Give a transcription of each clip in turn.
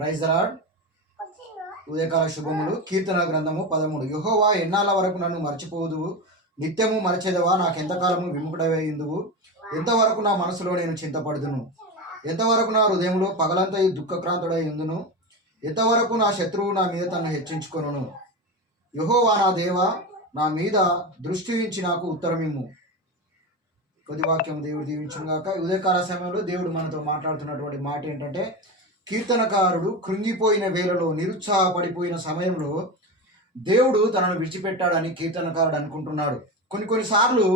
Praise the lord. ఉదయకాల శుభములు. కీర్తన గ్రంథము 13. యెహోవా ఎన్నాళ్ళ వరకు నన్ను మర్చిపోదువు, నిత్యము మరచెదవా, నాకెంతకాలము విముఖుడవైందువు. ఎంతవరకు నా మనసులో నేను చింతపడుదును, ఎంతవరకు నా హృదయంలో పగలంతా దుఃఖక్రాంతుడై ఉందును, ఎంతవరకు నా శత్రువు నా మీద తను హెచ్చించుకొనును. యెహోవా నా దేవా, నా మీద దృష్టి ఉంచి నాకు ఉత్తరమిమ్ము. కొద్ది వాక్యం దేవుడు దీవించును గాక. ఉదయకాల సమయంలో దేవుడు మనతో మాట్లాడుతున్నటువంటి మాట ఏంటంటే, కీర్తనకారుడు కృంగిపోయిన వేళలో, నిరుత్సాహపడిపోయిన సమయంలో దేవుడు తనను విడిచిపెట్టాడని కీర్తనకారుడు అనుకుంటున్నాడు. కొన్నిసార్లు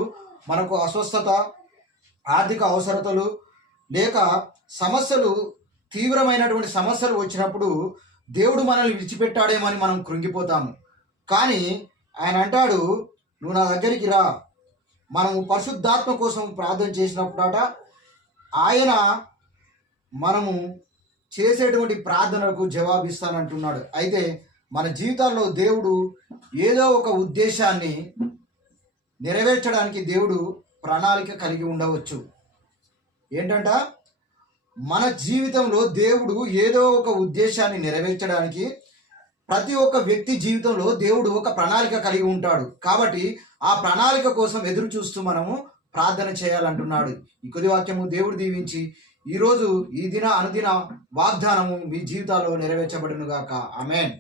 మనకు అస్వస్థత, ఆర్థిక అవసరతలు లేక సమస్యలు, తీవ్రమైనటువంటి సమస్యలు వచ్చినప్పుడు దేవుడు మనల్ని విడిచిపెట్టాడేమని మనం కృంగిపోతాము. కానీ ఆయన అంటాడు, నువ్వు నా దగ్గరికి రా. మనము పరిశుద్ధాత్మ కోసం ప్రార్థన చేసినప్పుడట ఆయన మనము చేసేటువంటి ప్రార్థనలకు జవాబిస్తానంటున్నాడు. అయితే మన జీవితాల్లో దేవుడు ఏదో ఒక ఉద్దేశాన్ని నెరవేర్చడానికి దేవుడు ప్రణాళిక కలిగి ఉండవచ్చు. ఏంటంట, మన జీవితంలో దేవుడు ఏదో ఒక ఉద్దేశాన్ని నెరవేర్చడానికి ప్రతి ఒక్క వ్యక్తి జీవితంలో దేవుడు ఒక ప్రణాళిక కలిగి ఉంటాడు. కాబట్టి ఆ ప్రణాళిక కోసం ఎదురు చూస్తూ మనము ప్రార్థన చేయాలంటున్నాడు. ఈ కొద్ది వాక్యము దేవుడు దీవించి ఈరోజు ఈ దిన అనుదిన వాగ్దానము మీ జీవితాల్లో నెరవేర్చబడును గాక. ఆమేన్.